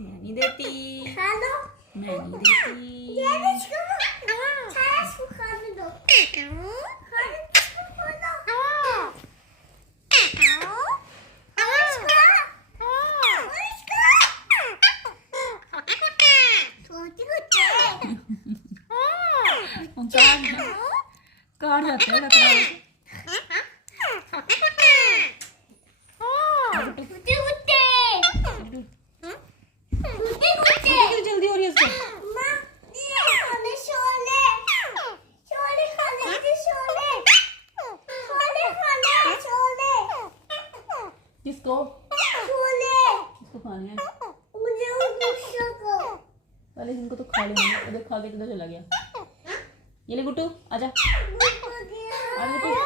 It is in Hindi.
मैं नहीं देती, खा लो। मैं नहीं देती। इसको खा दो। काट जाते हैं लकड़ा। जल्दी हो रही है इसको। किसको? इसको खाने हैं। पहले इनको तो खा लेंगे। खा के किधर चला गया? ये ले गुट्टू, आजा। आजा गुट्टू।